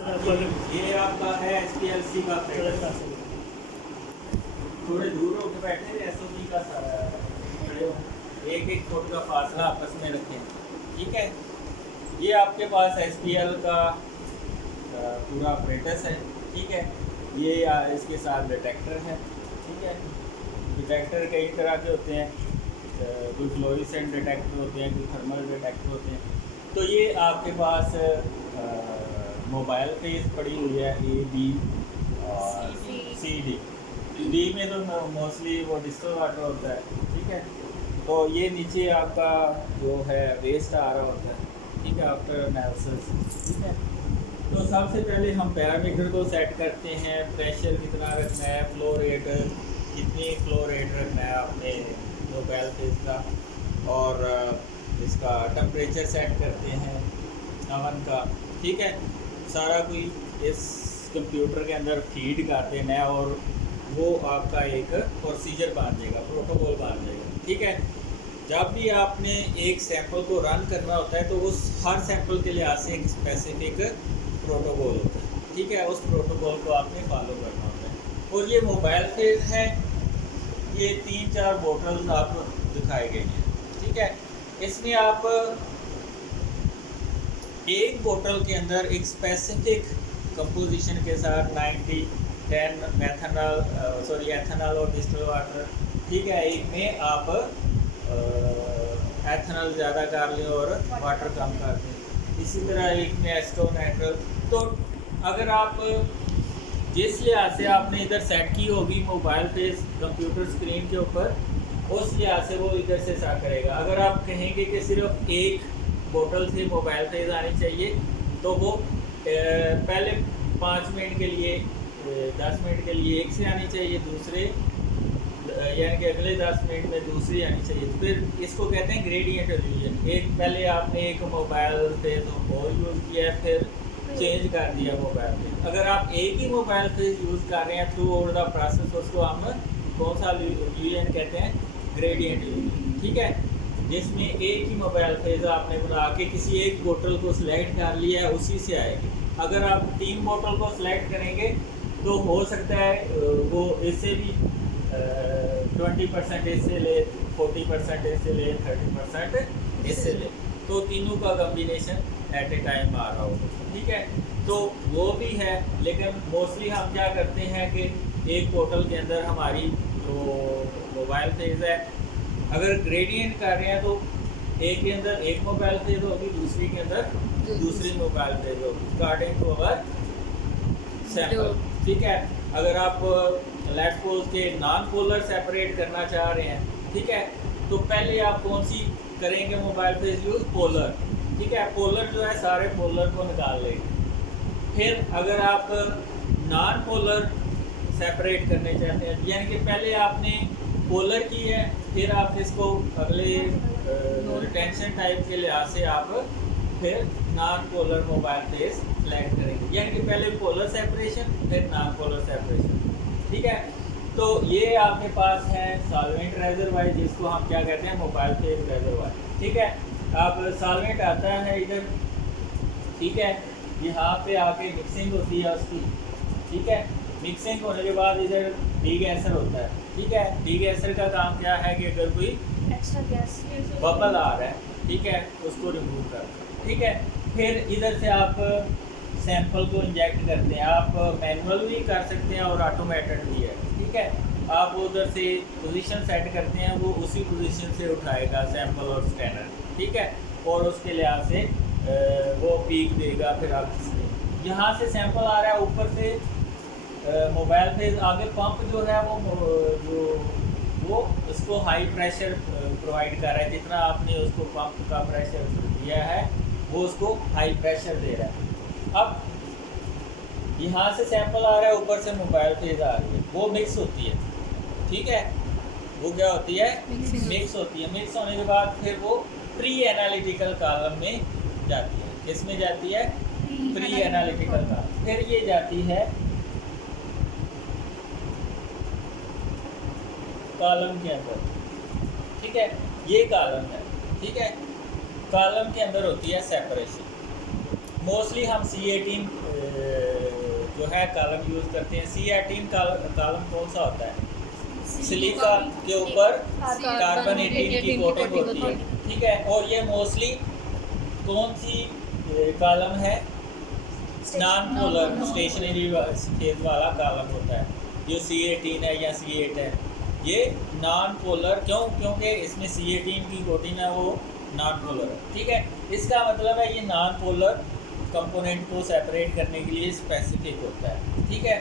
ये आपका है SPLC का प्रिंटर। थोड़े दूर होकर बैठे थे, SOP का खड़े हो, एक एक फुट का फासला आपस में रखें, ठीक है। ये आपके पास SPL का पूरा अपरेटस है, ठीक है। ये इसके साथ डिटेक्टर है, ठीक है। डिटेक्टर कई तरह के होते हैं, कोई फ्लोरेसेंट डिटेक्टर होते हैं, कोई थर्मल डिटेक्टर होते हैं। तो ये आपके पास मोबाइल फेस पड़ी हुई है AB और CD। डी में तो मोस्टली वो डिस्टल वाटर होता है, ठीक है। तो ये नीचे आपका जो है वेस्ट आ रहा होता है, ठीक है, आफ्टर एनालिसिस, ठीक है। तो सबसे पहले हम पैरामीटर को सेट करते हैं, प्रेशर कितना रखना है, फ्लो रेट कितनी फ्लो रेट रखना है आपने मोबाइल फेस का, और इसका टेम्परेचर सेट करते हैं ओवन का, ठीक है। सारा कोई इस कंप्यूटर के अंदर फीड करते हैं और वो आपका एक प्रोसीजर बन जाएगा, प्रोटोकॉल बन जाएगा, ठीक है। जब भी आपने एक सैंपल को रन करना होता है तो उस हर सैंपल के लिहाज से एक स्पेसिफिक प्रोटोकॉल होता है, ठीक है। उस प्रोटोकॉल को आपने फॉलो करना होता है। और ये मोबाइल फेस है, ये 3-4 बोटल्स आपको दिखाए गए हैं, ठीक है। इसमें आप एक बोतल के अंदर एक स्पेसिफिक कंपोजिशन के साथ 90-10 एथेनॉल और डिस्टिल वाटर, ठीक है। एक में आप एथेनॉल ज़्यादा कर लें और वाटर कम कर दें। इसी तरह एक में एस्टोनाइट्रल। तो अगर आप जिस लिहाज से आपने इधर सेट की होगी मोबाइल फेस कंप्यूटर स्क्रीन के ऊपर, उस लिहाज से वो इधर से सेट करेगा। अगर आप कहेंगे कि सिर्फ एक बोतल से मोबाइल फेस आनी चाहिए तो वो पहले 5 मिनट के लिए 10 मिनट के लिए एक से आनी चाहिए, दूसरे यानी कि अगले 10 मिनट में दूसरी आनी चाहिए। फिर इसको कहते हैं ग्रेडियंट इल्यूजन। एक पहले आपने एक मोबाइल फेस और यूज़ किया, फिर चेंज कर दिया मोबाइल फेस। अगर आप एक ही मोबाइल फेस यूज़ कर रहे हैं थ्रू आउट द प्रोसेस, उसको हम कौन सा इल्यूजन कहते हैं? ग्रेडियंट इल्यूजन, ठीक है। जिसमें एक ही मोबाइल फेस आपने बना के किसी एक बोतल को सिलेक्ट कर लिया है, उसी से आएगी। अगर आप 3 बोतल को सिलेक्ट करेंगे तो हो सकता है वो इससे भी 20% इससे ले, 40% इससे ले, 30% इससे ले, तो तीनों का कॉम्बिनेशन एट ए टाइम आ रहा होगा, ठीक है। तो वो भी है, लेकिन मोस्टली हम क्या करते हैं कि एक बोतल के अंदर हमारी जो मोबाइल फेस है, अगर ग्रेडियंट कर रहे हैं तो एक के अंदर एक मोबाइल फेज होगी, दूसरी के अंदर दूसरी मोबाइल फेज होगी, अकॉर्डिंग टू अवर सैंपल, ठीक है। अगर आप लेट्स सपोज के नॉन पोलर सेपरेट करना चाह रहे हैं, ठीक है, तो पहले आप कौन सी करेंगे मोबाइल फेज यूज़? पोलर, ठीक है। पोलर जो है सारे पोलर को निकाल लेंगे। फिर अगर आप नॉन पोलर सेपरेट करने चाहते हैं, यानी कि पहले आपने पोलर की है, फिर आप इसको अगले रिटेंशन टाइप के लिहाज से आप फिर non polar mobile face select करेंगे, यानी कि पहले पोलर सेपरेशन फिर नॉन पोलर सेपरेशन, ठीक है। तो ये आपके पास है सॉल्वेंट रेजरवायर, जिसको हम क्या कहते हैं? मोबाइल फेस रेजरवायर, ठीक है। आप सॉल्वेंट आता है इधर, ठीक है, यहाँ पे आके मिक्सिंग होती है उसकी, ठीक है। मिक्सिंग होने के बाद इधर डीगैसर होता है, ठीक है। डीगैसर का काम क्या है कि अगर कोई एक्स्ट्रा गैस बबल आ रहा है, ठीक है, उसको रिमूव कर, ठीक है। फिर इधर से आप सैंपल को इंजेक्ट करते हैं। आप मैनुअल भी कर सकते हैं और ऑटोमेटेड भी है, ठीक है। आप उधर से पोजीशन सेट करते हैं, वो उसी पोजीशन से उठाएगा सैंपल और स्कैनर, ठीक है, और उसके लिहाज से वो पीक देगा। फिर आप यहाँ से सैंपल आ रहा है, ऊपर से मोबाइल फेस आगे पंप जो है वो उसको हाई प्रेशर प्रोवाइड कर रहा है। जितना आपने उसको पंप का प्रेशर दिया है वो उसको हाई प्रेशर दे रहा है। अब यहाँ से सैंपल आ रहा है, ऊपर से मोबाइल फेस आ रही है, वो मिक्स होती है, ठीक है। वो क्या होती है? मिक्स होती है। मिक्स होने के बाद फिर वो प्री एनालिटिकल कॉलम में जाती है। किस में जाती है? Pre analytical column. फिर ये जाती है कॉलम के अंदर, ठीक है। ये कॉलम है, ठीक है। कॉलम के अंदर होती है सेपरेशन। मोस्टली हम C18 जो है कॉलम यूज़ करते हैं। C18 कॉलम कौन सा होता है? सिलिका के ऊपर कार्बन 18 की कोटिंग होती है, ठीक है। और ये मोस्टली कौन सी कॉलम है? नॉन पोलर स्टेशनरी फेज वाला कॉलम होता है जो C18 है या C8 है। ये नॉन पोलर क्यों? क्योंकि इसमें C18 की कोटिंग है, वो नॉन पोलर है, ठीक है। इसका मतलब है ये नॉन पोलर कंपोनेंट को सेपरेट करने के लिए स्पेसिफिक होता है, ठीक है।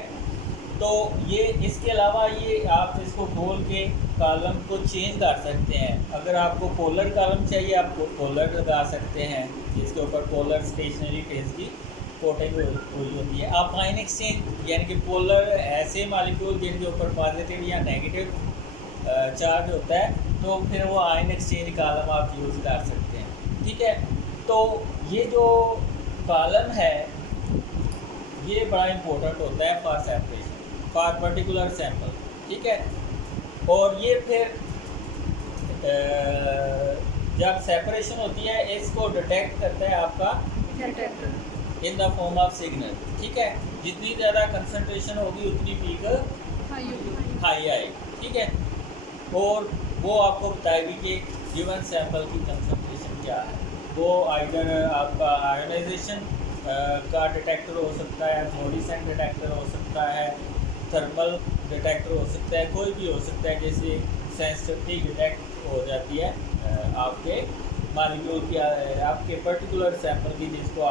तो ये इसके अलावा ये आप इसको खोल के कॉलम को चेंज कर सकते हैं। अगर आपको पोलर कॉलम चाहिए आप पोलर लगा सकते हैं, जिसके ऊपर पोलर स्टेशनरी फेज की कोटिंग हुई होती है। आप आयन एक्सचेंज यानी कि पोलर ऐसे मालिक्यूल जिनके ऊपर पॉजिटिव या नेगेटिव चार्ज होता है, तो फिर वो आयन एक्सचेंज कॉलम आप यूज़ कर सकते हैं, ठीक है। तो ये जो कॉलम है ये बड़ा इम्पोर्टेंट होता है for separation for particular sample, ठीक है। और ये फिर जब सेपरेशन होती है इसको डिटेक्ट करता है आपका in the form of signal, ठीक है। जितनी ज़्यादा कंसंट्रेशन होगी उतनी पीक हाई आएगी, ठीक है। और वो आपको बताएगी कि गिवन सैंपल की कंसंट्रेशन क्या है। वो आइदर आपका आयोनाइजेशन का डिटेक्टर हो सकता है, फ्लोरेसेंट डिटेक्टर हो सकता है, थर्मल डिटेक्टर हो सकता है, कोई भी हो सकता है। जैसे सेंसिटिविटी डिटेक्ट हो जाती है आपके मालिक्यूल की आपके पर्टिकुलर सैंपल की, जिसको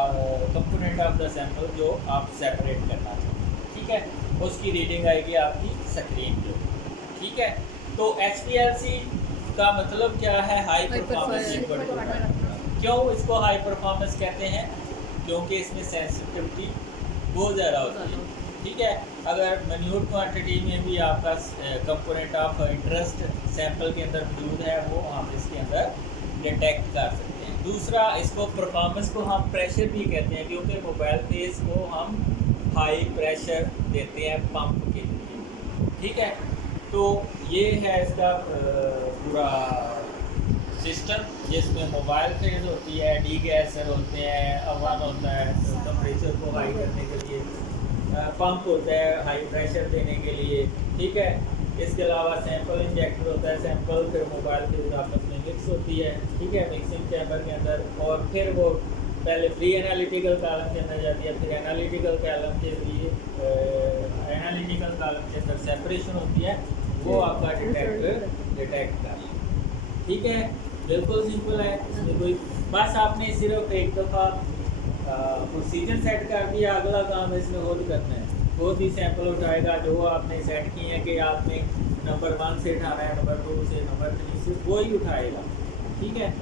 कंपोनेंट ऑफ द सैंपल जो आप सेपरेट करना चाहते हैं, ठीक है। उसकी रीडिंग आएगी आपकी स्क्रीन पे, ठीक है। तो HPLC का मतलब क्या है? High performance liquid product. क्यों इसको हाई परफॉर्मेंस कहते हैं? क्योंकि इसमें सेंसिटिविटी बहुत ज़्यादा होती है, ठीक है। अगर मिन्यूट क्वांटिटी में भी आपका कंपोनेंट ऑफ इंटरेस्ट सैंपल के अंदर मौजूद है, वो हम इसके अंदर डिटेक्ट कर सकते हैं। दूसरा, इसको परफॉर्मेंस को हम प्रेशर भी कहते हैं, क्योंकि मोबाइल फेस को हम हाई प्रेशर देते हैं पंप के लिए, ठीक है। तो ये है इसका पूरा सिस्टम, जिसमें मोबाइल फेज होती है, डी गैसर होते हैं, अवन होता है टेम्परेचर को हाई करने के लिए, पंप होता है हाई प्रेशर देने के लिए, ठीक है। इसके अलावा सैंपल इंजेक्टर होता है, सैंपल फिर मोबाइल फेज आपस में मिक्स होती है, ठीक है, मिक्सिंग चैम्बर के अंदर। और फिर वो पहले प्री एनालिटिकल कॉलम के अंदर जाती है, फिर एनालिटिकल कॉलम के लिए एनालिटिकल कॉलम के अंदर सेपरेशन होती है, वो आपका डिटेक्टर डिटेक्ट कर ले, ठीक है। बिल्कुल सिंपल है, इसमें कोई बस आपने सिर्फ एक दफ़ा प्रोसीजर सेट कर दिया, अगला काम इसमें खुद करना है। खुद ही सैंपल उठाएगा जो आपने सेट किए हैं कि आपने नंबर 1 से उठाना है, नंबर 2 से, नंबर 3 से, वो ही उठाएगा, ठीक है।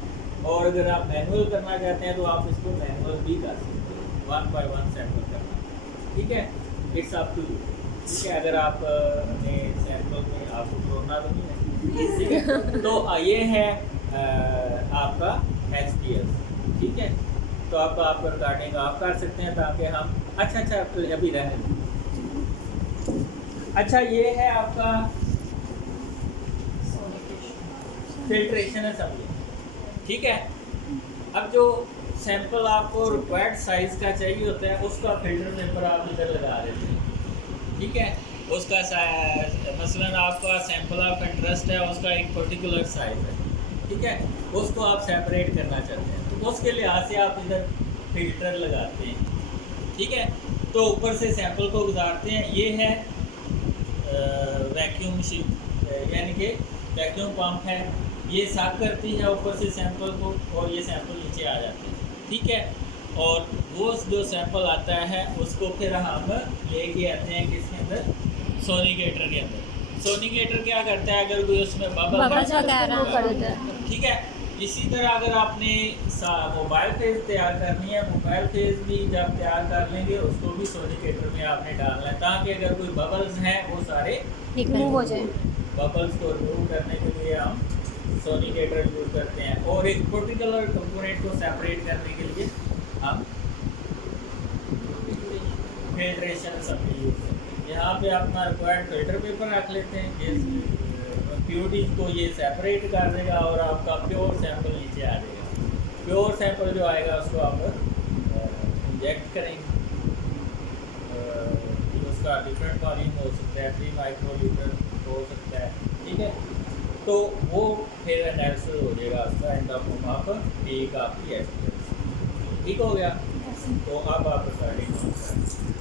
और अगर आप मैनुअल करना चाहते हैं तो आप इसको मैनुअल भी कर सकते हैं, 1 by 1 सैंपल करना, ठीक है। इट्स अप टू यू, ठीक है। अगर आप अपने सैंपल में आपको कोरोना तो नहीं है, ठीक है। तो ये है आपका HPLC, ठीक है। तो आप रिकॉर्डिंग आप कर सकते हैं ताकि हम अच्छा अभी रहने दें। अच्छा, ये है आपका फिल्ट्रेशन असेंबली, ठीक है। अब जो सैंपल आपको रिक्वायर्ड साइज़ का चाहिए होता है, उसका फिल्टर पेपर आप इधर लगा देते हैं, ठीक है। उसका मसलन आपका सैंपल ऑफ इंटरेस्ट है, उसका एक पर्टिकुलर साइज़ है, ठीक है। उसको आप सेपरेट करना चाहते हैं तो उसके लिहाज से आप इधर फिल्टर लगाते हैं, ठीक है। तो ऊपर से सैंपल को गुजारते हैं। ये है वैक्यूम मशीन, यानी कि वैक्यूम पंप है, ये साफ करती है ऊपर से सैंपल को, और ये सैंपल नीचे आ जाते हैं, ठीक है। और वो जो सैंपल आता है उसको फिर हम लेके आते हैं किसके अंदर? सोनिकेटर के अंदर। सोनिकेटर क्या करता है? अगर कोई उसमें बबल्स वगैरह, ठीक है। इसी तरह अगर आपने मोबाइल फेज तैयार करनी है, मोबाइल फेज भी जब तैयार कर लेंगे उसको भी सोनिकेटर में आपने डालना है, ताकि अगर कोई बबल्स हैं वो सारे रिमूव हो जाए। बबल्स को रिमूव करने के लिए हम सोनिकेटर यूज़ करते हैं, और एक पर्टिकुलर कंपोनेंट को सेपरेट करने के लिए हम फिल्ट्रेशन असेंबली यूज़ करते हैं। यहाँ पे अपना रिक्वायर्ड फिल्टर पेपर रख लेते हैं, ये इम्प्योरिटीज़ को ये सेपरेट कर देगा और आपका प्योर सैंपल नीचे आ जाएगा। प्योर सैंपल जो आएगा उसको आप इंजेक्ट करेंगे, उसका डिफरेंट वॉल्यूम हो सकता है, 3 माइक्रोलीटर हो सकता है, ठीक है। तो वो फिर एनालिसिस हो जाएगा उसका एंड ऑफ टी का आपकी एसपीएल, ठीक हो गया। तो अब आप रिकॉर्डिंग ऑन करें।